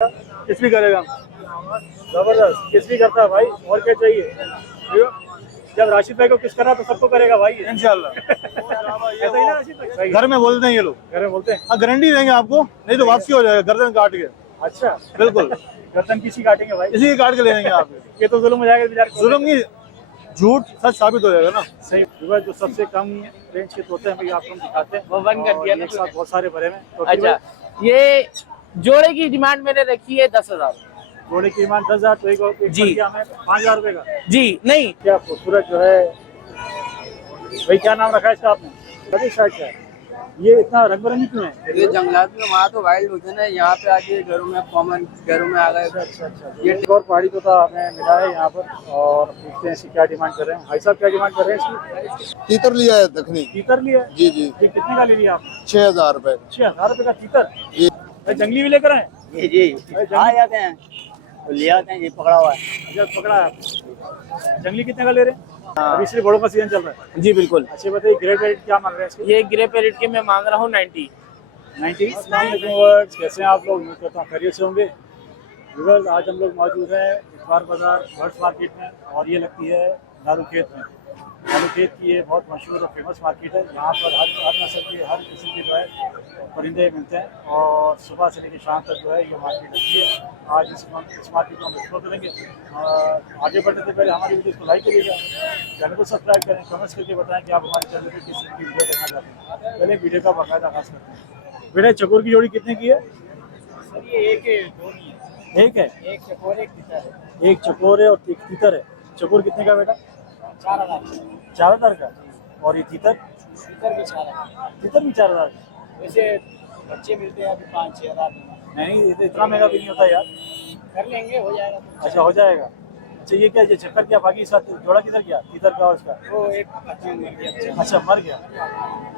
किस भी करेगा, जबरदस्त किस भी करता है भाई, और क्या चाहिए। जब राशिद भाई को किस करा तो सबको करेगा भाई इंशाल्लाह। ऐसा ही ना राशिद भाई, घर में बोलते हैं ये लोग, घर में बोलते हैं। हाँ गारंटी देंगे आपको, नहीं तो वापसी हो जाएगा गर्दन काट के। अच्छा बिल्कुल, गर्दन किसी काटेंगे भाई, इसी के काट के ले लेंगे आप। ये तो जुल्म हो जाएगा बेचारे, जुल्म नहीं झूठ सच साबित हो जाएगा ना। सही जो सबसे कम रेंज के तोते हैं आपको हम दिखाते हैं, वो बंद कर दिया ना, साथ बहुत सारे भरे में। तो अच्छा, ये जोड़े की डिमांड मैंने रखी है 10,000। जोड़े की डिमांड 10,000, तो एक जी 5,000 रुपए का। जी नहीं, क्या खूबसूरत जो है भाई, क्या नाम रखा है इसका आपने? बड़ी शायद क्या है ये, इतना रंग बिरंगी क्यों है? ये जंगलात में, वहाँ तो वाइल्ड होते हैं ना, यहाँ पे आके घरों में कॉमन घरों में आ गए। अच्छा, ये एक और पहाड़ी तोता हमें मिला है यहाँ पर, और पूछते हैं इसकी क्या डिमांड कर रहे हैं। भाई साहब क्या डिमांड कर रहे हैं इसकी? तीतर लिया है दखनी। तीतर लिया है? जी जी। ये कितने का ले लिया आपने? 6,000 रुपए। 6,000 रुपए का तीतर? जी। भाई जंगली भी लेकर आए? जी आ जाते हैं तो ले आते हैं, ये पकड़ा हुआ है। अच्छा पकड़ा है आपने। जंगली कितने का ले रहे हैं? अभी सिर्फ बड़ों का सीजन चल रहा है। जी बिल्कुल। अच्छा बताइए, ग्रे पैरेट क्या मांग रहे हैं इसके? ये ग्रे पैरेट के मैं मांग रहा हूँ 90। कैसे हैं आप लोग? उम्मीद करता हूँ खैरियत से होंगे। व्यूअर्स, आज हम लोग मौजूद हैं इतवार बाजार बर्ड्स मार्केट में, और ये लगती है दारू खेत में। दारू खेत की ये बहुत मशहूर और फेमस मार्केट है। यहाँ पर हर नस्ल के, हर किस्म के जो है परिंदे मिलते हैं, और सुबह से लेकर शाम तक जो है ये मार्केट लगती है। आज इस मार्केट को हम एक्सप्लोर करेंगे। आगे बढ़ने से पहले हमारी वीडियो को लाइक करिएगा, चैनल को सब्सक्राइब करें, कमेंट्स करके बताएं कि आप हमारे चैनल पर किस तरह की वीडियो देखना चाहते हैं। पहले वीडियो का बाकायदा आगाज़ करते हैं। बेटा चकोर की जोड़ी कितने की है? सर ये एक है, दो नहीं है। एक है? एक चकोर एक तीतर है। एक चकोर है और एक तीतर है। चकोर कितने का बेटा? 4,000। 4,000 का। और ये तीतर? तीतर भी 4,000। तीतर भी 4,000 का। वैसे बच्चे मिलते हैं अभी 5-6 हज़ार में। नहीं ये तो इतना महंगा भी नहीं होता यार। कर लेंगे, हो जाएगा। अच्छा हो जाएगा। अच्छा ये क्या, ये चक्कर क्या बाकी साथ जोड़ा किधर गया तीतर का और उसका? वो एक बच्चा मर गया। अच्छा मर गया।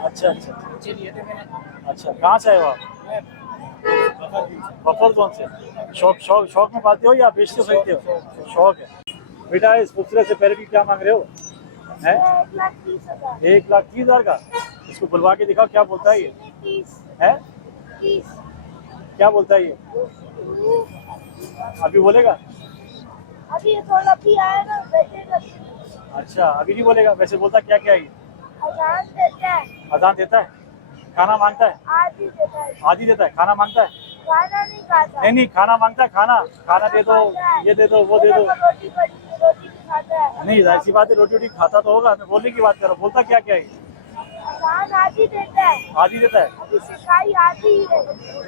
अच्छा, बच्चे लिए थे मैंने। अच्छा कहाँ से आए हो आप? मैं बफर जोन से। शौक में पालते हो या बेचते खरीदते हो? शौक है। बेटा इस खूबसूरत से पैरेट की क्या मांग रहे हो? है 1,30,000 का। इसको बुलवा के दिखाओ, क्या बोलता है ये? है क्या बोलता है ये? अभी बोलेगा? अभी थोड़ा भी आएगा बैठेगा। अच्छा अभी नहीं बोलेगा। वैसे बोलता क्या क्या है ये? अजान देता है, अजान देता है, खाना मांगता है? आदि देता है। आदि देता है, खाना मांगता है? खाना नहीं खाता। नहीं खाना मांगता है, खाना दे दो, ये दे दो, वो दे दो। रोटी भी खाता है। नहीं जाहिर सी बात है, रोटी खाता तो होगा। मैं बोलने की बात कर रहा हूँ, बोलता क्या क्या है? अजान आदि देता है। आदि देता है। अभी सिखाई आदि ही है।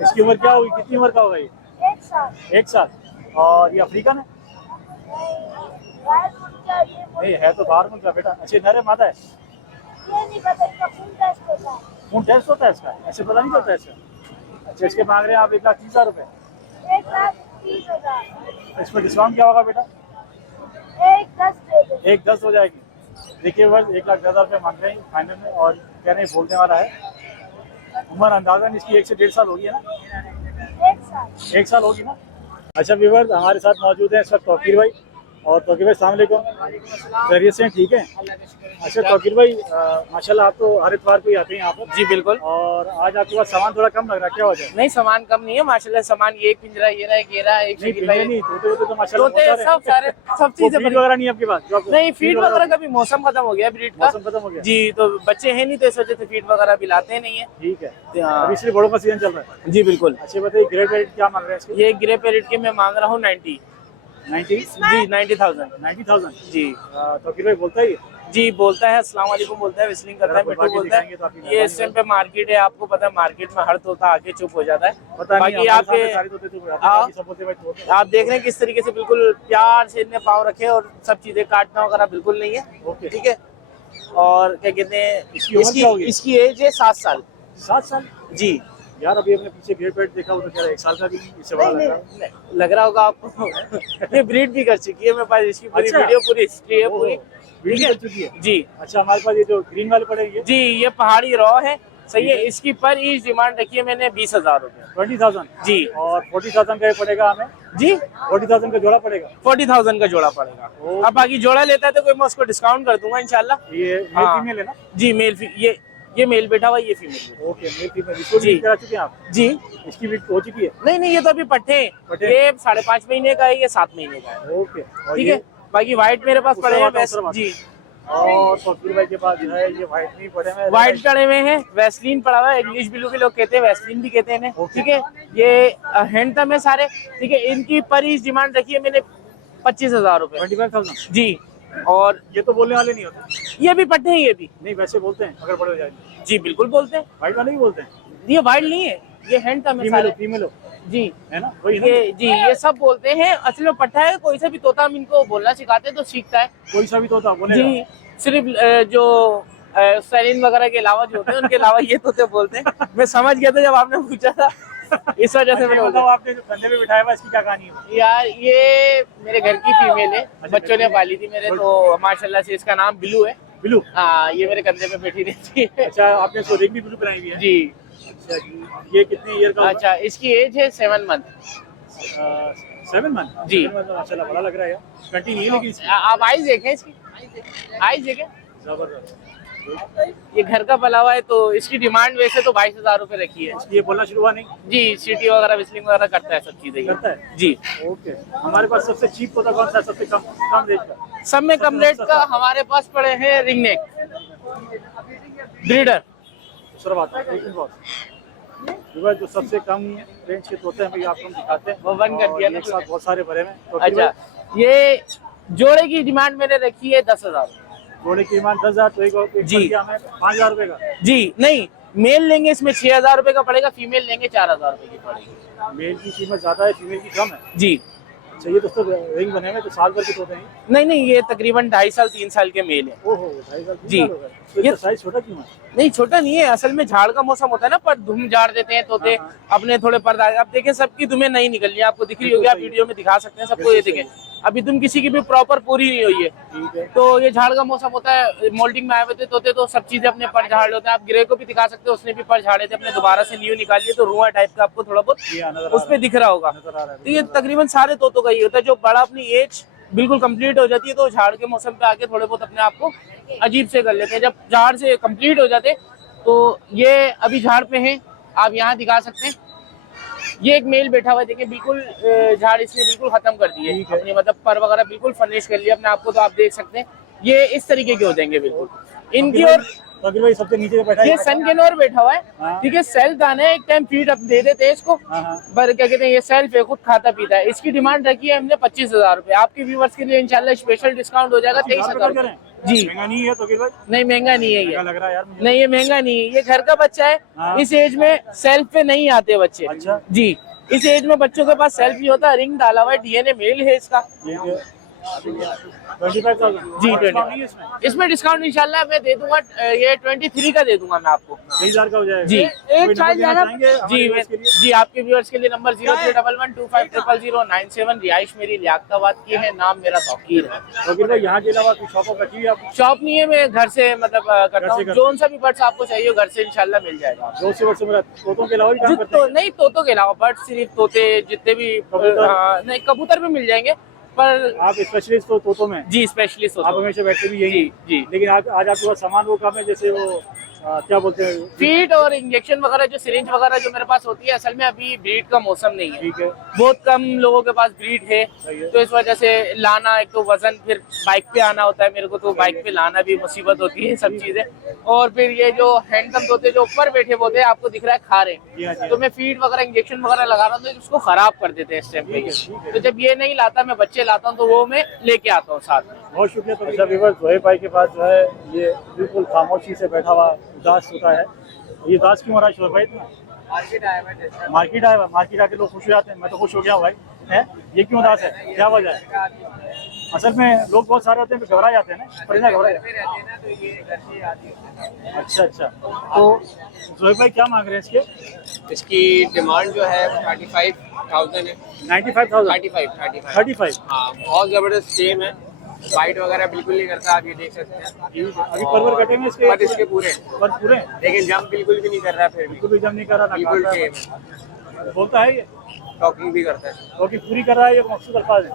इसकी उम्र क्या होगी, कितनी उम्र का होगा ये? 1 साल। 1 साल। और ये अफ्रीकन है? बाहर मुल्क का ये नहीं है तो बाहर मुल्क का बेटा। अच्छा नर है मादा है? ये नहीं पता, इसका खून टेस्ट होता है। खून टेस्ट होता है इसका? ऐसे पता नहीं चलता इसका। अच्छा इसके मांग रहे हैं आप 1,30,000 रुपए। 1,30,000। इसमें डिस्काउंट क्या होगा बेटा? 1,10 दे दे। 1,10 हो जाएगी। देखिए वर्ष 1,10,000 रुपये मांग रहे हैं फाइनल में, और कह रहे हैं बोलने वाला है। उम्र अंदाजन इसकी 1 से 1.5 साल होगी है ना? 1 साल। 1 साल होगी ना। अच्छा व्यूअर्स, हमारे साथ मौजूद है इस वक्त तौकीर भाई। और तौकीर भाई अस्सलाम वालेकुम, खैरियत से हैं? ठीक है। अच्छा तौकीर भाई, माशाल्लाह आप तो हर इतवार को ही आते हैं यहाँ पर। जी बिल्कुल। और आज आपके पास सामान थोड़ा कम लग रहा है, क्या वजह है? नहीं सामान कम नहीं है माशाल्लाह। सामान ये एक पिंजरा, ये रहा, एक ये रहा, एक नहीं शकील पिंजरे भाई, नहीं, तोते तो माशाल्लाह तोते बहुत सारे हैं। सब वो चीजें फीड वगैरह नहीं है आपके पास? जो आपको नहीं फीड वगैरह का भी मौसम खत्म हो गया, ब्रीड का। मौसम खत्म हो गया। जी तो बच्चे हैं नहीं, तो इस वजह से फीड वगैरह भी लाते नहीं है। ठीक है। हाँ। अभी सिर्फ बड़ों का सीजन चल रहा है। जी बिल्कुल। अच्छा बताइए, ग्रे पैरेट क्या मांग रहे हैं इसके? ये ग्रे पैरेट के मैं मांग रहा हूँ 90। 90? जी 90,000। 90,000। जी तौकीर भाई बोलता है ये? जी बोलता है, अस्सलाम वालेकुम बोलता है, विस्लिंग करता है, मिट्टू बोलता है। ये इस टाइम पे मार्केट है, आपको पता है मार्केट में हर तोता आके चुप हो जाता है। पता नहीं, बाकी हमारे आपके सामने सारे तोते चुप हो जाते हैं, बाकी सब बोलते हैं भाई तोते। आप देख रहे हैं किस तरीके से बिल्कुल प्यार से इनने पाँव रखे, और सब चीजें काटना वगैरह बिल्कुल नहीं है। ओके। ठीक है। और क्या कहते हैं, इसकी उम्र क्या होगी? इसकी एज है 7 साल। 7 साल? जी यार अभी हमने पीछे ग्रे पैरेट देखा, वो तो कह रहा है 1 साल का भी नहीं, इससे बड़ा लग रहा है। नहीं, लग रहा होगा आपको। ये ब्रीड भी कर चुकी है मेरे पास, इसकी पूरी अच्छा। वीडियो, पूरी हिस्ट्री है पूरी। ब्रीड ठीक है। कर चुकी है? जी अच्छा हमारे पास ये जो ग्रीन वाले पड़े हैं, जी ये पहाड़ी रॉ है, सही है। इसकी पर ईच डिमांड रखी है मैंने 20,000 रुपये। 20,000? जी। और 40,000 का ये पड़ेगा हमें? जी 40,000 का जोड़ा पड़ेगा? 40,000 का जोड़ा पड़ेगा। अब बाकी जोड़ा लेता है तो कोई मैं उसको डिस्काउंट कर दूंगा इंशाल्लाह। ये हाँ। फीमेल है ना? जी मेल ये ये मेल बैठा हुआ है, ये फीमेल। ओके, मेल फीमेल इसको जी। भी करा चुके हैं आप? जी इसकी भी हो चुकी है? नहीं नहीं, ये तो अभी पट्टे हैं। पट्टे? ये 5.5 महीने का है, ये 7 महीने का है। ओके, और ठीक ये है, बाकी व्हाइट मेरे पास पड़े हैं उसका जी। और फकीर भाई के पास जो है ये व्हाइट नहीं पड़े हैं, व्हाइट पड़े हुए हैं, वैसलीन पड़ा हुआ है, इंग्लिश ब्लू भी लोग कहते हैं, वैसलीन भी कहते हैं इन्हें। ओके। ठीक है, ये हैंडसम है सारे। ठीक है, इनकी पर ईच डिमांड रखी है मैंने 25,000 रुपए 25,000। जी। और ये तो बोलने वाले नहीं होते। ये भी पट्टे हैं, ये भी नहीं, वैसे बोलते हैं अगर बड़े हो जाए। जी बिल्कुल बोलते हैं। व्हाइट वाले भी बोलते हैं? ये व्हाइट नहीं है, ये हैंडसम है फीमेल सारे। हो, फीमेल हो, जी है ना? वही ना? ये जी, ये सब बोलते हैं। असल में पट्टा है, कोई सा भी तोता हम इनको बोलना सिखाते हैं तो सीखता है। कोई सा भी तो होता बोलेगा। जी, सिर्फ जो सैलिन वगैरह के अलावा जो होते हैं उनके अलावा ये तोते बोलते हैं। मैं समझ गया था जब आपने पूछा था, इस वजह से मैंने बताओ, बोला। आपने जो कंधे पे बिठाया हुआ इसकी क्या कहानी है? यार ये मेरे घर की फीमेल है, बच्चों ने पाली थी मेरे, तो माशाल्लाह से इसका नाम बिलू है। बिलू? हाँ, ये मेरे कंधे पे बैठी रहती है। अच्छा, आपने इसको रिंग भी बिलू बनाई हुई है? जी। अच्छा जी, ये कितने ईयर का होगा? अच्छा, इसकी एज है 7 मंथ। 7 मंथ? जी। 7 मंथ माशाल्लाह बड़ा लग रहा है यार। कंटिन्यू नहीं लेकिन इसकी। आप आइज देखें इसकी, आइज देखें। जबरदस्त। ये घर का पला हुआ है, तो इसकी डिमांड वैसे तो 22,000 रुपए रखी है। ये बोलना शुरू हुआ नहीं? जी, सीटी वगैरह विस्लिंग वगैरह करता है, सब चीजें ये। करता है? जी। ओके, हमारे पास सबसे चीप होता कौन सा, सबसे कम कम रेट का? सब में कम रेट का हमारे पास पड़े हैं रिंग नेक ब्रीडर। दूसरा बात है, एक बात, जो सबसे कम रेंज के तोते हैं भाई आपको हम दिखाते हैं। वो बंद कर दिया ना एक साथ बहुत सारे भरे हैं। तो अच्छा, ये जोड़े की डिमांड मैंने रखी है 10,000। जोड़े की ईमान 10,000, तो एक जी। हमें 5,000 रुपए का। जी नहीं, मेल लेंगे इसमें 6,000 रुपए का पड़ेगा, फीमेल लेंगे 4,000 रुपए की पड़ेगी। मेल की कीमत ज्यादा है, फीमेल की कम है। जी। अच्छा, ये दोस्तों रिंग बने हुए तो साल भर के तोते हैं? नहीं नहीं, ये तकरीबन 2.5 साल 3 साल के मेल है। ओहो, 2.5 साल, 3 जी। साल हो गए। तो ये- इसका साइज छोटा क्यों है? नहीं, छोटा नहीं है, असल में झाड़ का मौसम होता है ना, पर धुम झाड़ देते हैं तोते हाँ, अपने थोड़े पर्दा। अब देखें, सबकी दुमें नहीं निकल रही है, आपको दिख रही होगी, आप वीडियो में दिखा सकते हैं सबको। ये देखें, अभी तुम किसी की भी प्रॉपर पूरी नहीं हुई है। ठीक है। तो ये झाड़ का मौसम होता है, मोल्डिंग में आए हुए थे तोते, तो सब चीजें अपने पर झाड़ लेते हैं। आप ग्रे को भी दिखा सकते हो, उसने भी पर झाड़े थे अपने, दोबारा से न्यू निकालिए तो रुआ टाइप का आपको थोड़ा बहुत ये नजर आ उस पे दिख रहा होगा। नजर आ रहा तो ये तकरीबन सारे तोतों का ये होता है, जो बड़ा अपनी एज बिल्कुल कंप्लीट हो जाती है तो झाड़ के मौसम पे आके थोड़े बहुत अपने आप को अजीब से कर लेते हैं। जब झाड़ से कंप्लीट हो जाते तो ये अभी झाड़ पे हैं, आप यहाँ दिखा सकते हैं। ये एक मेल बैठा हुआ है, देखिए बिल्कुल झाड़ इसने बिल्कुल खत्म कर दी है ठीक है। अपनी, मतलब पर वगैरह बिल्कुल फर्निश कर लिया अपने आप को, तो आप देख सकते हैं ये इस तरीके के हो जाएंगे बिल्कुल इनकी। और फकीर भाई सबसे नीचे बैठा है। ये सन केनोर बैठा हुआ है, हाँ। ठीक है, सेल्फ दाना है, एक टाइम फीड अब दे देते हैं इसको, हाँ, हाँ। पर क्या कहते हैं, ये सेल्फ है, खुद खाता पीता है। इसकी डिमांड रखी है हमने 25,000 रुपए। आपके व्यूवर्स के लिए इंशाल्लाह स्पेशल डिस्काउंट हो जाएगा 23,000 करें? जी। महंगा नहीं है फकीर भाई? नहीं, महंगा नहीं है महंगा ये, लग रहा है यार मुझे। नहीं ये महंगा नहीं है, ये घर का बच्चा है। हाँ। इस एज में सेल्फ पे नहीं आते बच्चे। अच्छा। जी, इस एज में बच्चों के पास सेल्फ ही होता है, रिंग डाला हुआ है, डीएनए मेल है इसका। ये 25,000 जी, डिस्काउंट नहीं है इसमें? इसमें डिस्काउंट इंशाल्लाह मैं दे दूंगा, ये 23 का दे दूंगा मैं आपको। 23,000 का हो जाएगा। जी। कोई नंबर देना चाहेंगे जी हमारे viewers के लिए? जी, आपके व्यूअर्स के लिए नंबर 0311250009 रिहाइश मेरी लियाकताबाद की है, नाम मेरा तौकीर है। फकीर भाई यहाँ के अलावा कोई शॉप रखी हुई है आपकी? शॉप नहीं है, मैं घर से मतलब करता घर से हूँ, करते जोन सा भी बर्ड्स आपको चाहिए घर से इंशाल्लाह मिल जाएगा। दो से वर्ष मेरा तोतों के अलावा भी काम करते तो हैं? नहीं, तोतों के अलावा बर्ड, सिर्फ तोते जितने भी कबूतर? नहीं, कबूतर भी मिल जाएंगे, पर आप स्पेशलिस्ट तो तोतों में? जी स्पेशलिस्ट आप हमेशा बैठते भी यही? जी। लेकिन आज आपके पास सामान वो कम है, जैसे वो क्या बोलते हैं? फीड और इंजेक्शन वगैरह, जो सिरिंज वगैरह जो मेरे पास होती है, असल में अभी ब्रीड का मौसम नहीं है, ठीक है। बहुत कम लोगों के पास ब्रीड है, सही है। तो इस वजह से लाना, एक तो वजन, फिर बाइक पे आना होता है मेरे को, तो बाइक पे लाना भी मुसीबत होती है, सब चीजें। और फिर ये जो हैंडसम तोते जो ऊपर बैठे होते हैं, आपको दिख रहा है खा रहे जी हाँ, जी हैं, हाँ। तो मैं फीड वगैरह इंजेक्शन वगैरह लगा रहा हूँ तो उसको खराब कर देते हैं इस टाइम ठीक है, पे। तो जब ये नहीं लाता, मैं बच्चे लाता हूँ, तो वो मैं लेके आता हूँ साथ में। बहुत शुक्रिया। तो अच्छा व्यूअर्स, जोहेब भाई के पास जो है ये बिल्कुल खामोशी से बैठा हुआ उदास होता है। ये उदास क्यों हो रहा है शोएब भाई इतना? मार्केट आया है, मार्केट आया हुआ, मार्केट आके लोग खुश हो जाते हैं, मैं तो खुश हो गया हूँ भाई। है ये क्यों उदास है, क्या वजह है? असल में लोग बहुत सारे होते हैं, घबरा जाते हैं ना, परिंदा घबरा जाते हैं। अच्छा अच्छा, तो जोहेब भाई क्या मांग रहे हैं इसके? इसकी डिमांड जो है 35,000 है। 95,000? 35 35? हाँ, बहुत जबरदस्त सेम है, वाइट वगैरह बिल्कुल नहीं करता, आप ये देख सकते हैं। अभी परवर कटे हैं इसके? पर इसके पूरे, पर पूरे? लेकिन जंप बिल्कुल भी नहीं कर रहा, फिर भी बिल्कुल भी जम नहीं कर रहा, ना बिल्कुल काट रहा सेम है। बोलता है ये? टॉकिंग भी करता है। तो कि पूरी कर रहा है, ये मकसूद अल्फाज है।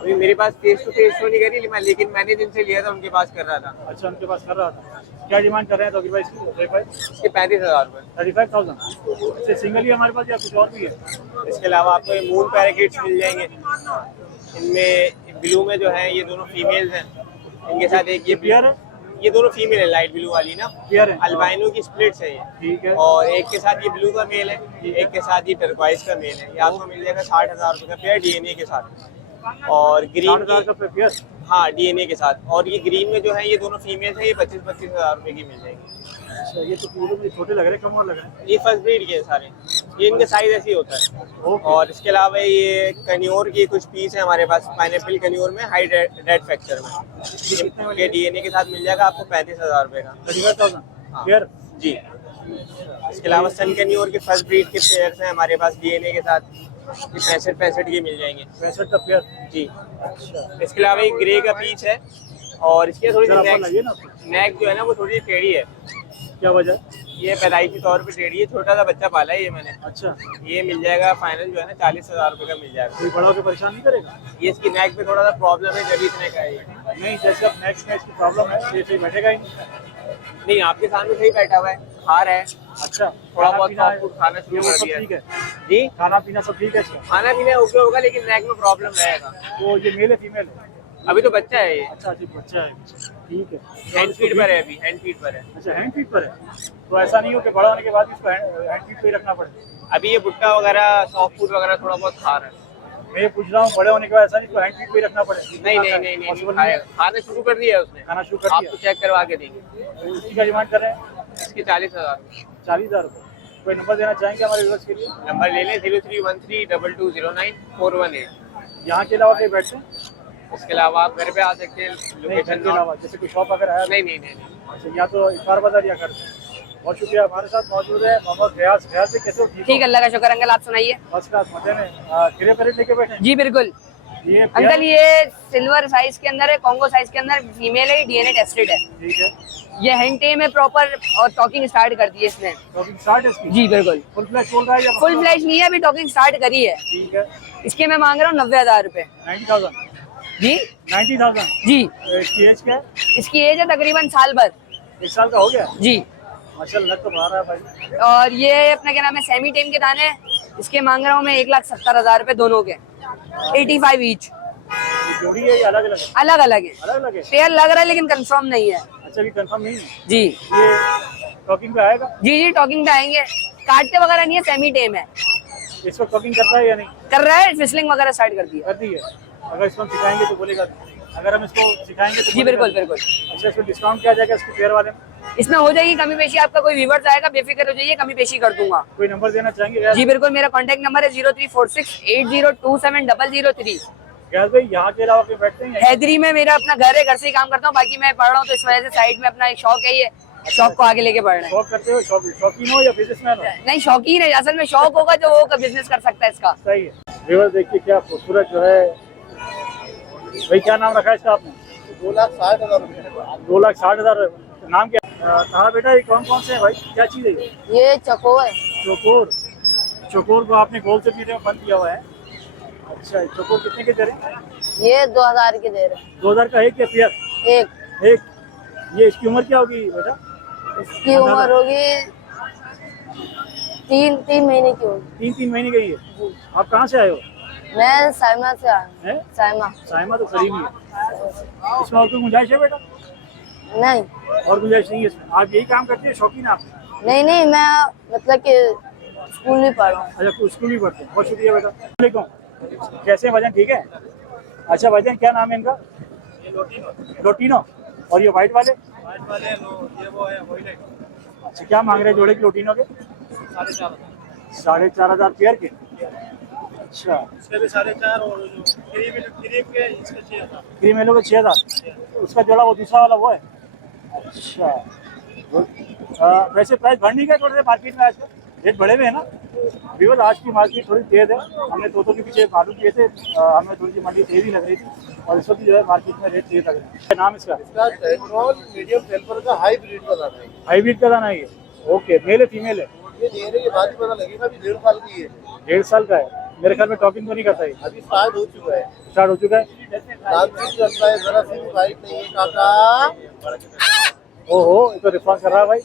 अभी मेरे पास फेस टू फेस तो नहीं करी, लेकिन मैंने जिनसे लिया था उनके पास कर रहा था। अच्छा, उनके पास कर रहा था। क्या डिमांड कर रहे हैं तो भाई इसकी? इसके 35,000 रुपये। 35,000। अच्छा, सिंगल ही हमारे पास या कुछ और भी है? इसके अलावा आपको ये मून पैराकिट्स मिल जाएंगे। इनमें ब्लू में जो है ये दोनों फीमेल्स हैं, इनके साथ एक ये पेयर है? ये दोनों फीमेल है, लाइट ब्लू वाली ना, पेयर है? अल्बाइनो की स्प्लिट्स है ये। ठीक है। और एक के साथ ये ब्लू का मेल है, एक के साथ ये टर्क्वाइज का मेल है। ये आपको मिल जाएगा 60,000 रुपये का पेयर डीएनए के साथ। और ग्रीन 60,000 का पेयर? हाँ, डीएनए के साथ। और ये ग्रीन में जो है ये दोनों फीमेल्स है, ये 25,000 रुपये की मिल जाएगी। अच्छा, ये तो पूरे में छोटे लग रहे हैं, कम और लग रहे हैं। ये फर्स्ट ब्रीड के हैं सारे, ये इनका साइज ऐसे ही होता है। ओके। और इसके अलावा ये कन्योर की कुछ पीस है हमारे पास, पाइनएप्पल कन्योर में हाई रेड फैक्टर में। ये डीएनए के साथ मिल जाएगा आपको 35,000 रुपये का। 35,000 हाँ। पेयर? जी। इसके अलावा सन कन्योर के फर्स्ट ब्रीड के पेयर्स हैं हमारे पास डीएनए के साथ, ये 65 की मिल जाएंगे। 65 का पेयर? जी। अच्छा, इसके अलावा एक ग्रे का पीस है, और इसकी थोड़ी जरा सी अपन लाइए ना आपको। नेक जो है ना वो थोड़ी सी टेढ़ी है। क्या वजह? ये पैदाइशी तौर पे टेढ़ी है, छोटा सा बच्चा पाला है ये मैंने। अच्छा, ये मिल जाएगा फाइनल जो है ना 40,000 रुपये का मिल जाएगा। कोई बड़ा होकर परेशान नहीं करेगा? ये इसकी नेक पे थोड़ा सा प्रॉब्लम है, जब इतने का है ये। नहीं, जैसे अब नेक्स्ट में इसकी प्रॉब्लम है, ये सही बैठेगा ही नहीं। नहीं, आपके सामने सही बैठा हुआ है, खा रहा है, अच्छा, थोड़ा बहुत खाना सॉफ्ट फूड खाना शुरू पीना कर सब दिया ठीक है? जी। खाना पीना सब ठीक है इसका? खाना पीना ओके होगा, लेकिन नेक में प्रॉब्लम रहेगा। तो ये मेल है फीमेल है? अभी तो बच्चा है ये, अच्छा, ठीक, बच्चा है। ठीक है। हैंड फीड पर है, अभी हैंड फीड पर है। अच्छा, हैंड फीड पर है? तो ऐसा नहीं हो कि बड़ा होने के बाद भी इसको हैंड फीड पे ही रखना पड़े? अभी ये भुट्टा वगैरह सॉफ्ट फूड वगैरह थोड़ा बहुत खा रहा है। मैं ये पूछ रहा हूँ, बड़े होने के बाद ऐसा नहीं इसको हैंड फीड पे ही रखना पड़े? नहीं, Possible खाएगा, खाना शुरू कर दिया है उसने, खाना शुरू कर आपको दिया? चेक करवा के देंगे। इसकी क्या डिमांड कर रहे हैं? इसकी 40,000। 40,000 रुपये। कोई नंबर देना चाहेंगे हमारे व्यूअर्स के लिए? नंबर ले लें 03132209,418। यहाँ के अलावा कहीं बैठते हैं? इसके अलावा आप घर पे आ सकते हैं, नहीं, लोकेशन घर के अलावा जैसे कोई शॉप अगर आया? नहीं। अच्छा, यहाँ तो इफ्तार बाजार या करते हैं। बहुत शुक्रिया, हमारे साथ मौजूद है मोहम्मद रियाज। रियाज से कैसे हो? ठीक, अल्लाह का शुक्र। अंकल आप सुनाइए। फर्स्ट क्लास, मजे में। किले पैरेट लेके बैठे हैं? जी बिल्कुल ये अंकल, ये सिल्वर साइज के अंदर है, कॉन्गो साइज के अंदर, फीमेल है, डीएनए टेस्टेड है। ठीक है। ये हैंड टेम है प्रॉपर, और टॉकिंग स्टार्ट कर दी है इसने। टॉकिंग स्टार्ट है इसकी? जी बिल्कुल। फुल फ्लैश बोल रहा है या फुल फ्लैश नहीं है, अभी टॉकिंग स्टार्ट करी है। ठीक है। इसके मैं मांग रहा हूँ 90,000 रुपए। 90,000? जी 90,000? जी। इसकी एज क्या है? इसकी एज है तकरीबन साल भर। 1 साल का हो गया? जी। माशाल्लाह, लग तो बढ़ा रहा है भाई। और ये अपना क्या नाम है, सेमी टेम के दाने हैं। इसके मांग रहा हूँ मैं 1,70,000 रुपए दोनों के, 85 ईच। ये जोड़ी है या अलग अलग है? अलग अलग है, अलग अलग है? पेयर लग रहा है लेकिन कंफर्म नहीं है। अच्छा, अभी कंफर्म नहीं है? जी ये टॉकिंग पे आएगा? जी, टॉकिंग पे आएंगे। काटते वगैरह नहीं है, सेमी टेम है। इसको टॉकिंग करता है या नहीं? कर रहा है, फिसलिंग वगैरह स्टार्ट कर दी है। कर दी है? अगर इसको हम सिखाएंगे तो बोलेगा? अगर हम इसको सिखाएंगे तो जी बोलेगा? बिल्कुल बिल्कुल। अच्छा, इसको डिस्काउंट क्या जाएगा इसके पेयर वाले में? इसमें हो जाएगी कमी पेशी, आपका कोई व्यूवर्स आएगा बेफिक्र हो जाइए, कमी पेशी कर दूंगा। कोई नंबर देना चाहेंगे? जी बिल्कुल, मेरा कांटेक्ट नंबर है 0346802700। गैस भाई, यहाँ के अलावा कहीं बैठते हैं? हैदरी में मेरा अपना घर है, घर से ही काम करता हूँ, बाकी मैं पढ़ रहा हूँ, तो इस वजह से साइड में अपना एक शौक है, ये शौक को आगे लेके बढ़ रहे हैं। शौक करते हो? शौकीन हो या बिजनेसमैन हो? नहीं, शौकीन है, असल में शौक होगा जो वो बिजनेस कर सकता है इसका। सही है। व्यूअर्स देखिए क्या खूबसूरत जो है भाई, क्या नाम रखा है इसका आपने? 2,60,000 रुपये। 2,60,000। नाम क्या? कहाँ बेटा, ये कौन कौन से है भाई, क्या चीज़ है ये? ये चको है। चोकोर? चोकोर को आपने गोल से पीने में बंद किया हुआ है? अच्छा, चोकोर कितने के दे रहे हैं? ये 2,000 के दे रहे 2,000 का एक या पेयर? हैं। एक। ये इसकी उम्र क्या होगी बेटा? इसकी उम्र होगी 3 महीने की होगी। 3 महीने की है। आप कहाँ से आए हो? मैं साइमा से आया हूँ। हैं? साइमा। साइमा तो करीब ही है। इसमें और कोई गुंजाइश है बेटा? नहीं और गुंजाइश नहीं है इसमें? आप यही काम करते हैं, शौकीन आप? नहीं, मैं मतलब कि स्कूल में पढ़ रहा हूँ। अच्छा, तो स्कूल भी पढ़ते हैं। बहुत शुक्रिया बेटा। वालेकुम। कैसे हैं, वजन ठीक है? अच्छा, वजन क्या नाम है इनका? लोटिनो। और ये वाइट वाले? ये वो है वही। अच्छा, क्या मांग रहे हैं जोड़े के लोटिनो के? 4,500 पेयर के? अच्छा, इसके भी 4,500 और क्रीम के इसके 6,000। क्रीम येलो के 6,000। उसका जोड़ा वो दूसरा वाला वो है? अच्छा। वैसे प्राइस बढ़ नहीं गया थोड़े से मार्केट में आजकल? रेट बढ़े हुए हैं ना? व्यूअर, आज की मार्केट थोड़ी तेज है। हमने तोतों के पीछे मालूम किए थे, हमें थोड़ी सी मंडी तेज ही लग रही थी, और इस वक्त जो है मार्केट में रेट तेज लग रहा है। क्या नाम इसका? मीडियम टेम्पर का हाइब्रिड का दाना है। हाइब्रिड का दाना है ये? ओके। मेल है फीमेल है? ये लेने के बाद ही पता लगेगा, अभी 1.5 साल की है। 1.5 साल का है। मेरे ख्याल में टॉकिंग तो नहीं करता है। अभी स्टार्ट हो चुका है। स्टार्ट हो चुका है। डांसिंग करता है, जरा सी भी फाइट नहीं है काका। ओहो, ये तो रिस्पॉन्स कर रहा है भाई।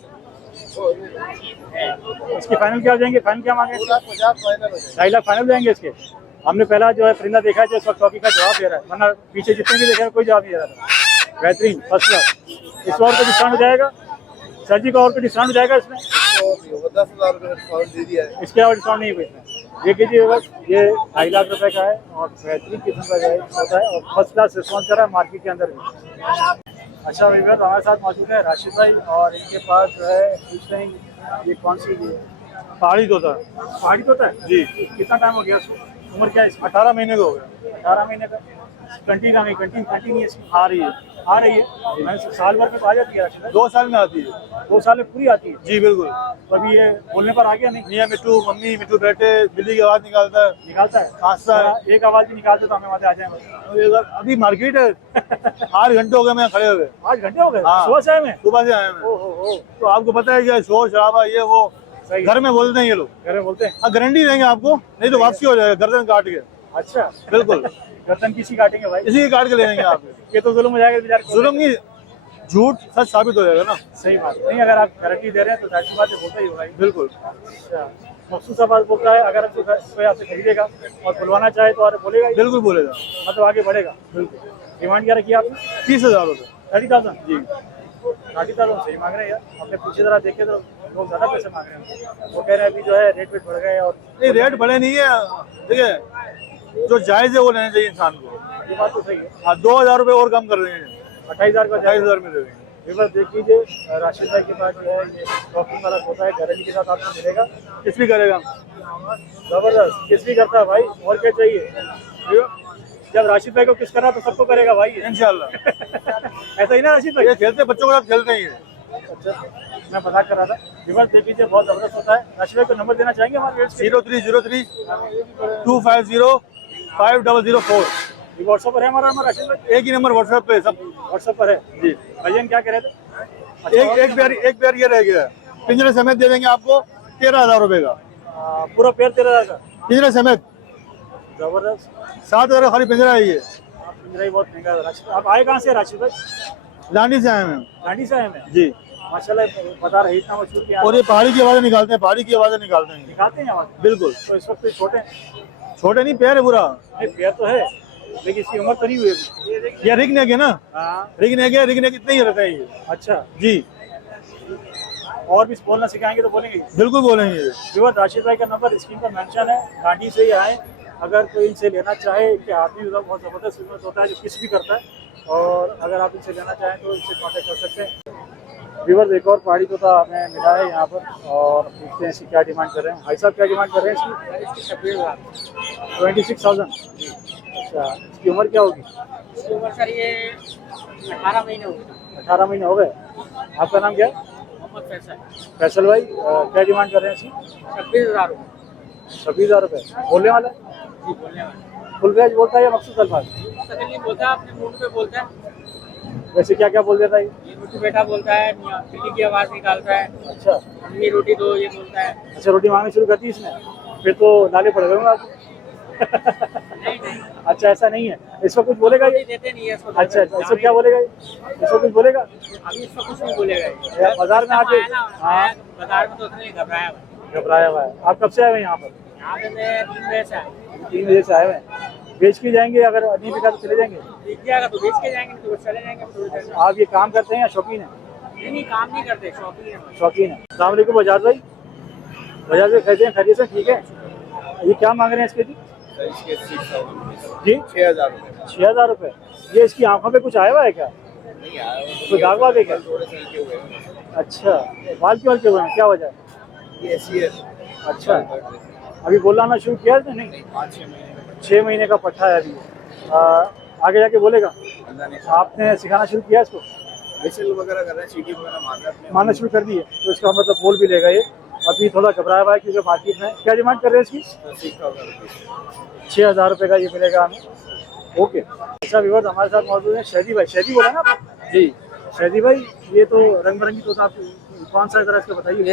इसकी फाइनल क्या हो जाएंगे? फाइनल क्या मांगे? 2,50,000 फाइनल हो जाएगा। 2.5 लाख फाइनल जाएंगे इसके। हमने पहला जो है परिंदा देखा है जो इस वक्त टॉकी का जवाब दे रहा है, वरना पीछे जितने भी देखे हैं, कोई जवाब नहीं दे रहा था। बेहतरीन, फर्स्ट क्लास। इस और को डिस्काउंट हो जाएगा सर जी का? और को डिस्काउंट हो जाएगा इसमें? तो 10,000 रुपये डिस्काउंट दे दिया है। इसके और डिस्काउंट नहीं हुआ इसमें। ये कीजिए बस, ये 2.5 लाख रुपए का है और बेहतरीन किस्म का जो है होता है और फर्स्ट क्लास रिस्पॉन्स कर रहा है मार्केट के अंदर भी। अच्छा विवेक, हमारे साथ मौजूद है राशिद भाई और इनके पास जो है पूछ रहे हैं ये कौन सी ये पहाड़ी तोता पहाड़ी तोता है जी। कितना टाइम हो गया उसको? उम्र क्या है इसकी? 18 महीने का हो गया। 18 महीने का। कंटी का नहीं, कंटी नहीं है इसकी। आ रही है। आ रही है। मैंने साल भर में तो आ जाती है राशिद भाई? 2 साल में आती है। 2 साल में पूरी आती है। जी बिल्कुल। तो अभी ये बोलने पर आ गया नहीं? मियाँ मिट्टू, मम्मी मिट्टू बैठे, बिल्ली की आवाज निकालता है, निकालता है, खांसता है। एक आवाज भी निकालते तो हमें वहाँ आ जाएंगे। अभी मार्केट है। 8 घंटे हो गए मैं खड़े हुए। 8 घंटे हो गए हाँ। सुबह से आए हैं? सुबह से आए हैं। ओहो, तो आपको पता है क्या, शोर शराबा ये वो सही। घर में बोलते हैं ये लोग। घर में बोलते हैं? गारंटी देंगे आपको, नहीं तो वापसी हो जाएगा गर्दन काट के। अच्छा बिल्कुल। गर्दन किसी काटेंगे भाई? इसी के काट के ले लेंगे आप। ये तो जुल्म हो जाएगा बेचारे को। जुल्म की झूठ सच साबित हो जाएगा ना। सही बात नहीं, अगर आप गारंटी दे रहे हैं तो जाहिर सी बात है बोलता ही होगा। बिल्कुल। अच्छा, मखसूस आवाज बोलता है अगर कोई आपसे खरीदेगा और बुलवाना चाहे तो और बोलेगा ही? बिल्कुल बोलेगा। मतलब आगे बढ़ेगा। बिल्कुल। डिमांड क्या रखी है आपने? 30,000 रुपये। 30,000 जी। 30,000 सही मांग रहे हैं यार। आपने पीछे जरा देखे तो लोग ज्यादा पैसे मांग रहे हैं। वो कह रहे हैं अभी जो है रेट वेट बढ़ गए और नहीं रेट बढ़े नहीं है, देखिए जो जायज है वो लेना चाहिए इंसान को। ये बात तो सही है। हाँ 2,000 रुपये और कम कर देंगे। 28,000 का 28,000 में दे देंगे। बस देख लीजिए राशिद भाई के पास जो है ये शॉपिंग वाला होता है, गारंटी के साथ आपको मिलेगा। किस भी करेगा। जबरदस्त, किस भी करता है भाई, और क्या चाहिए? जब राशिद भाई को किस करा तो सबको करेगा भाई ये। इंशाल्लाह। ऐसा ही ना राशिद भाई? ये खेलते बच्चों के साथ खेलते ही है। अच्छा, मैं मजाक कर रहा था। विवर्स देख लीजिए, बहुत जबरदस्त होता है। राशिद भाई को नंबर देना चाहेंगे हमारे व्यूअर्स के? 0303 250 5004। ये व्हाट्सएप पर है हमारा नंबर राशिद भाई? एक ही नंबर व्हाट्सएप पे सब। व्हाट्सएप पर है जी। भैया क्या कह रहे थे? एक पेयर ये रह गया है। पिंजरे समेत दे देंगे आपको 13,000 रुपये का। पूरा पेयर 13,000 का? पिंजरे समेत। जबरदस्त। 7,000 खाली पिंजरा है ये। आप पिंजरा ही बहुत महंगा है राशिद। आप आए कहाँ से राशिद भाई? लांडी से आए हैं। गांडी से आए हैं? जी। माशाल्लाह, बता रहे इतना मशहूर किया। और ये पहाड़ी की आवाजें निकालते हैं, पहाड़ी की आवाजें निकालते हैं। दिखाते हैं आवाज? बिल्कुल। तो इस वक्त छोटे छोटे नहीं, पैर है पूरा। नहीं, पेयर तो है लेकिन इसकी उम्र तो नहीं हुई अभी। ये रिग नेक है ना। हाँ। रिग नेक इतने ही रहते हैं ये। अच्छा जी और भी बोलना सिखाएंगे तो बोलेंगे? बिल्कुल बोलेंगे। विवर राशिद भाई का नंबर स्क्रीन पर मेंशन है। गांडी से ही आए, अगर कोई इनसे लेना चाहे। इनके आदमी भी बहुत ज़बरदस्त बिजनेस होता है जो किस भी करता है, और अगर आप इनसे लेना चाहें तो इनसे कॉन्टेक्ट कर सकते हैं। विवर एक और पहाड़ी तोता हमें मिला है यहाँ पर और पूछते हैं इसकी क्या डिमांड कर रहे हैं। भाई साहब क्या डिमांड कर रहे हैं इसकी? 26,000। अच्छा, इसकी उम्र क्या होगी? इसकी उम्र सर ये 18 महीने हो गए। 18 महीने हो गए। आपका नाम क्या है? मोहम्मद फैसल। फैसल भाई, क्या डिमांड कर रहे हैं इसकी? 26,000 रुपये। 26,000 रुपये। बोलने वाला? जी बोलने वाले फुल बैच बोलता है या मखसूस अल्फाज? सकल नहीं बोलता है, अपने मूड पे बोलता है। वैसे क्या क्या बोल देता है? ये मिट्टू बेटा बोलता है, बिल्ली की आवाज़ निकालता है, अच्छा मम्मी रोटी दो ये बोलता है। अच्छा, रोटी मांगनी शुरू कर दी इसने? फिर तो नाले पड़ गए होंगे आपको। नहीं नहीं अच्छा ऐसा नहीं है, इसको कुछ बोलेगा ये? देते नहीं है इसको। अच्छा अच्छा, इसको क्या बोलेगा ये? इसको कुछ बोलेगा? अभी इसको कुछ नहीं बोलेगा ये। बाजार में आके? हाँ, बाजार में तो उतने घबराया हुआ है। घबराया हुआ है। आप कब से आए हुए हैं यहाँ पर? यहाँ पे मैं 3 बजे से आया। 3 बजे से आए हुए हैं। बेच के जाएंगे, अगर नहीं बिका तो चले जाएंगे? बिक जाएगा तो बेच के जाएंगे, तो चले जाएंगे थोड़ी देर में। आप ये काम करते हैं या शौकीन है? नहीं काम नहीं करते, शौकीन है। शौकीन है। अस्सलाम वालेकुम बजाज भाई। बजाज भाई कैसे हैं? खैरियत से? ठीक है। ये क्या मांग रहे हैं इसके जी? इसके 6,000 जी 6,000 रुपये। 6,000 रुपये। ये इसकी आंखों पे कुछ आया हुआ है क्या? नहीं आया, कोई दाग वाग है क्या? थोड़े से हल्के हुए हैं। अच्छा, बाल क्यों हल्के हुए हैं, क्या वजह है? ये ऐसी है। अच्छा, अभी बोलना शुरू किया है? नहीं, 5-6 महीने 6 महीने का पट्टा है अभी। आगे जाके बोलेगा? आपने सिखाना शुरू किया इसको? विसल वगैरह कर रहे हैं, सीटी वगैरह मार रहे हैं। मारना शुरू कर दी है, तो इसका मतलब बोल भी लेगा ये। अभी थोड़ा घबराया हुआ है क्योंकि मार्केट में क्या डिमांड कर रहे हैं इसकी? 6,000 रुपये का ये मिलेगा हमें। ओके। अच्छा व्यूअर्स, हमारे साथ मौजूद है शहदी भाई। शहदी बोला ना आप? जी शहदी भाई, ये तो रंग बिरंगी तो आप कौन सा जरा इसका बताइए।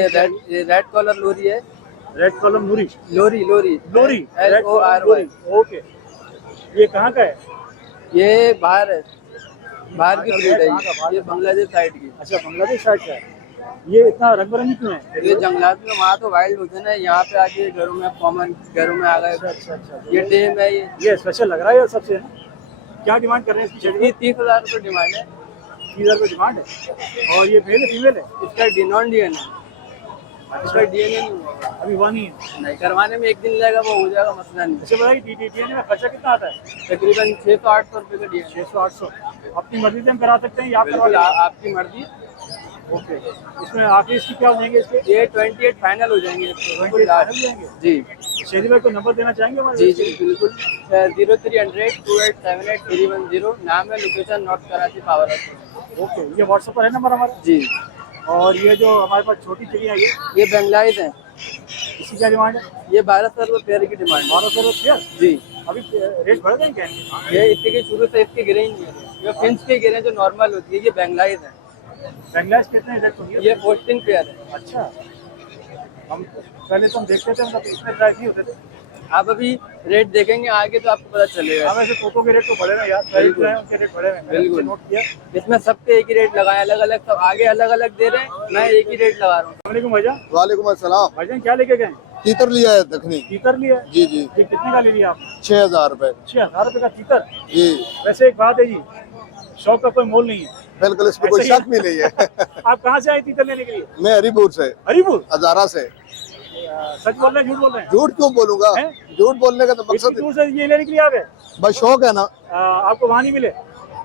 ये रेड कॉलर लोरी है, रेड कॉलम नूरी, लोरी लोरी लोरी, रेड कॉलम LORY। लोरी। ओके, ये कहाँ का है? ये बाहर है, बाहर की ब्रीड है कहाँ का? बाहर ये का? बांग्लादेश साइड की। अच्छा, बांग्लादेश साइड का है। ये इतना रंग बिरंगी क्यों है? ये जंगलात में, वहाँ तो वाइल्ड होते हैं ना, यहाँ पे आके घरों में कॉमन घरों में आ गए। अच्छा अच्छा अच्छा, ये टेम है ये स्पेशल लग रहा है ये सबसे। क्या डिमांड कर रहे हैं इसकी? ये 30,000 रुपये डिमांड है। 30,000 रुपये डिमांड है। और ये मेल है फीमेल है? इसका डिनॉन डीएनए, इसका डीएनए नहीं हुआ। अभी हुआ नहीं है। नहीं, करवाने में 1 दिन लगेगा, वो हो जाएगा, मसला नहीं। अच्छा बताइए, डीएनए में खर्चा कितना आता है? तकरीबन 600-800 रुपये का डीएनए। 600-800। अपनी मर्जी से हम करा सकते हैं या आप करवा बिल्कुल, लेंगे? आपकी मर्जी। ओके, इसमें आखिर इसकी क्या हो जाएंगे इसके? ये 28 फाइनल हो जाएंगे इसके। 28 फाइनल जाएंगे? जी शेरी भाई को नंबर देना चाहेंगे हमारे? जी जी बिल्कुल। 0300 2878 310। नाम है, location north Karachi power house. Okay, ये व्हाट्सएप पर है नंबर हमारा। जी, और ये जो हमारे पास छोटी चिड़िया है ये बेंगलाइज है। इसकी क्या डिमांड है? ये 1200 रुपये पेयर की डिमांड है। 1200 रुपये? जी, अभी रेट बढ़ गए क्या? ये इतने के शुरू से इसके गिरे ही नहीं है। ये फिंच के गिरे जो नॉर्मल होती है, ये बेंगलाइज है। बेंगलादेश कितने रेट होंगे? ये 14 पेयर है। अच्छा, हम पहले तो हम देखते थे, मतलब इतने प्राइस नहीं होते थे। आप अभी रेट देखेंगे आगे तो आपको पता चलेगा। हम ऐसे तोतों के रेट तो बढ़े ना यार, खरीद जो है उनके रेट बढ़े हैं। मैंने बिल्कुल। नोट किया। इसमें सबके एक ही रेट लगाए, अलग अलग, सब आगे अलग अलग दे रहे हैं, मैं एक ही रेट लगा रहा हूँ। वालेकुम भाईजान। वालेकुम अस्सलाम। भाईजान क्या लेके गए? तीतर लिया है दखनी। तीतर लिया? जी जी, ये कितने का ले लिया आप? 6,000 रुपए। 6,000 रुपये का तीतर? जी वैसे एक बात है जी, शौक का कोई मोल नहीं है। बिल्कुल, इसमें कोई ऐसे ही शक भी नहीं है। आप कहाँ से आए तीतर लेने के लिए? मैं हरीपुर से, हरीपुर? हजारा से। सच बोल रहे हैं झूठ बोल रहे हैं? झूठ क्यों बोलूंगा, हैं? झूठ बोलने का तो इतनी मकसद दूर से ये लेने के लिए आ गए? बस शौक है ना। आपको वहाँ नहीं मिले?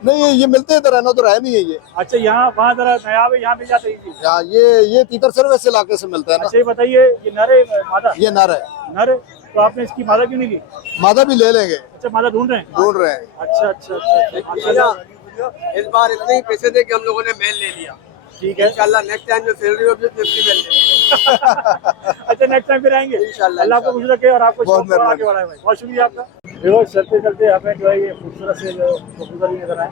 नहीं, ये मिलते हैं तो रहना तो रह नहीं है ये। अच्छा, यहाँ वहाँ जरा नया है, यहाँ मिल जाते हैं। यहाँ ये तीतर सर्विस इलाके से मिलता है ना। अच्छा, ये बताइए, ये नर है मादा? ये नर है। नर है, तो आपने इसकी मादा क्यों नहीं ली? मादा भी ले लेंगे, अच्छा, मादा ढूंढ रहे हैं? ढूंढ रहे हैं। अच्छा अच्छा अच्छा, माशाल्लाह। इस बार इतने ही पैसे दे के हम लोगों ने मेल ले लिया। ठीक है। इंशाल्लाह नेक्स्ट टाइम जो सैलरी होगी उसमें फ्री मेल लेंगे। अच्छा, नेक्स्ट टाइम फिर आएंगे इंशाल्लाह, अल्लाह आपको खुश रखे और आपको बहुत शौक को आगे मेहरबानी। बढ़ाए भाई। बहुत शुक्रिया आपका। देखो, चलते चलते हमें जो है ये खूबसूरत से जो कबूतर भी नजर आए,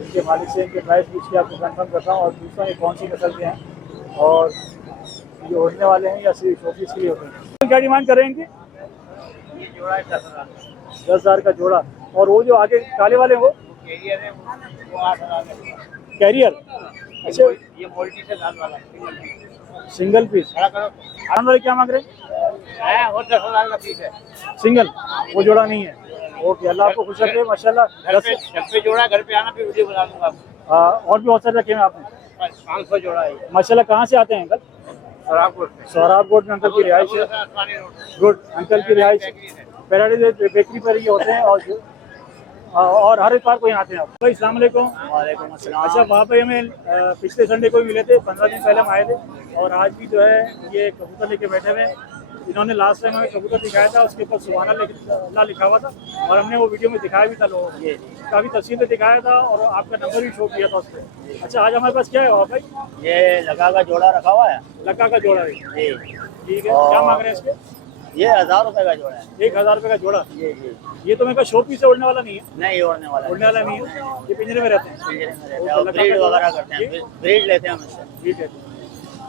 इनके मालिक से इनके प्राइस पूछ के आपको कंफर्म करता हूँ और पूछता हूँ ये कौन सी नस्ल के हैं और ये उड़ने वाले हैं या सिर्फ शोपीस के लिए होते हैं। तो क्या डिमांड कर रहे हैं इनकी? 10,000 का जोड़ा। और वो जो आगे काले वाले हैं वो कैरियर? अच्छा, ये मोल्टी से दाल वाला सिंगल पीस। आने वाले क्या मांग रहे हैं? है, वो 10,000 का पीस है। सिंगल, वो जोड़ा नहीं है। ओके, अल्लाह आपको खुश रखे माशाल्लाह। घर पे जोड़ा, घर पे आना, फिर वीडियो बना दूंगा आपको। और भी बहुत सारे रखे हैं आपने 500 जोड़ा है। माशाल्लाह। कहाँ से आते हैं अंकल? सोराबकोट से। सोहराबकोट में अंकल की रिहाइश है। आसमानी रोड। गुड, अंकल की रिहाइश पैराडाइज बेकरी पर ये होते हैं और हर इतवार को यहाँ आते हैं आप। भाई अस्सलाम वालेकुम। वालेकुम अस्सलाम। अच्छा, वहाँ पे हमें पिछले संडे को ही मिले थे, 15 दिन पहले हम आए थे और आज भी जो है ये कबूतर लेके बैठे हुए हैं। इन्होंने लास्ट टाइम हमें कबूतर दिखाया था, उसके ऊपर सुभान अल्लाह लिखा हुआ था और हमने वो वीडियो में दिखाया भी था लोगों को, काफ़ी तस्वीर में दिखाया था और आपका नंबर भी शो किया था उस पर। अच्छा, आज हमारे पास क्या है भाई? ये लगा का जोड़ा रखा हुआ है। लक्का का जोड़ा है। जी, ठीक है, क्या मांग रहे हैं इसके? ये 1,000 रुपए का जोड़ा है। 1,000 रुपये का जोड़ा। जी जी, ये तो मेरे पास शो पीस से उड़ने वाला नहीं है? नहीं उड़ने वाला है। उड़ने वाला नहीं है, ये पिंजरे में रहते हैं। पिंजरे में रहते हैं और ब्रीड वगैरह करते हैं, ब्रीड लेते हैं हम इससे। ठीक है।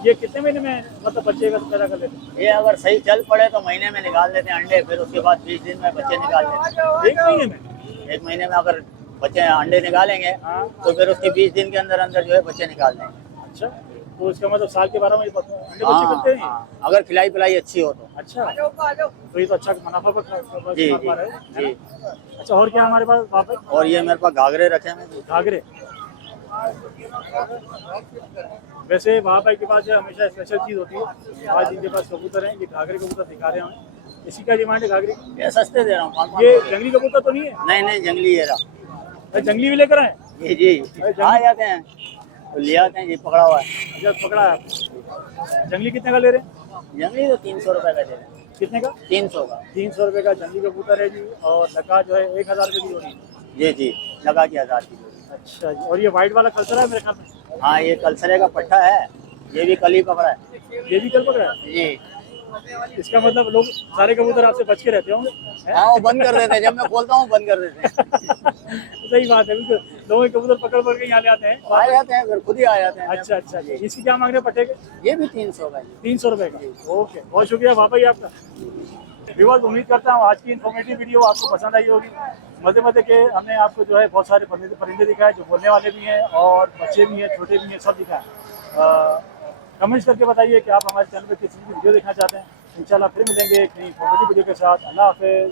ये कितने महीने में मतलब बच्चे का पैदा कर लेते हैं? ये अगर सही चल पड़े तो महीने में निकाल देते हैं अंडे, फिर उसके बाद 20 दिन में बच्चे निकाल देते हैं। 1 महीने में? 1 महीने में अगर बच्चे अंडे निकालेंगे हाँ। तो फिर उसके 20 दिन के अंदर अंदर जो है बच्चे निकाल देंगे। अच्छा, तो इसका मतलब साल के 12 महीने अंडे बच्चे हाँ, करते हैं? हाँ, अगर खिलाई पिलाई अच्छी हो तो। अच्छा, तो ये तो अच्छा मुनाफा पर जी पा रहे हैं, है जी। ना? अच्छा, और क्या हमारे पास वहाँ पर? और ये मेरे पास घाघरे रखे हैं। घाघरे। वैसे वहाँ पर के पास जो हमेशा स्पेशल चीज़ होती है, आज जिनके पास कबूतर हैं, ये घाघरे कबूतर दिखा रहे हैं हमें। इसी का डिमांड है घाघरे की? ये सस्ते दे रहा हूँ 500 ये रुपए। जंगली कबूतर तो नहीं है? नहीं नहीं, जंगली ये रहा। अरे, जंगली भी लेकर आए? जी जी, आ जाते हैं तो ले आते हैं। ये पकड़ा हुआ है। अच्छा, पकड़ा है आपने। जंगली कितने का ले रहे हैं? जंगली तो 300 रुपए का दे रहे हैं। कितने का? 300 का। 300 रुपये का जंगली कबूतर है जी। और लका जो है 1,000 रुपये की जोड़ी। जी जी, लगा के 1,000 की जोड़ी। अच्छा जी, और ये वाइट वाला कल्चर है मेरे ख्याल में? हाँ, ये कलसरे का पट्टा है। ये भी कल ही पकड़ा है। ये भी कल पकड़ा है? जी, इसका मतलब लोग सारे कबूतर आपसे बच के रहते होंगे हैं? हाँ वो बंद कर देते हैं, जब मैं खोलता हूँ बंद कर देते हैं। सही बात है, बिल्कुल। लोग ये कबूतर पकड़ पकड़ के यहाँ ले आते हैं। आ जाते हैं, फिर खुद ही आ जाते हैं। अच्छा अच्छा, इसकी क्या मांग रहे हैं पट्टे के? ये भी 300 का जी। 300 रुपए का। ओके, बहुत शुक्रिया बाबा जी आपका। व्यूअर्स, उम्मीद करता हूँ आज की इन्फॉर्मेटिव वीडियो आपको पसंद आई होगी। मजे मजे के हमने आपको जो है बहुत सारे परिंदे दिखाए जो बोलने वाले भी हैं और बच्चे भी हैं, छोटे भी हैं, सब दिखाए। कमेंट्स करके बताइए कि आप हमारे चैनल पर किस चीज़ की वीडियो देखना चाहते हैं। इंशाल्लाह फिर मिलेंगे एक नई इन्फॉर्मेटिव वीडियो के साथ। अल्लाह हाफिज़।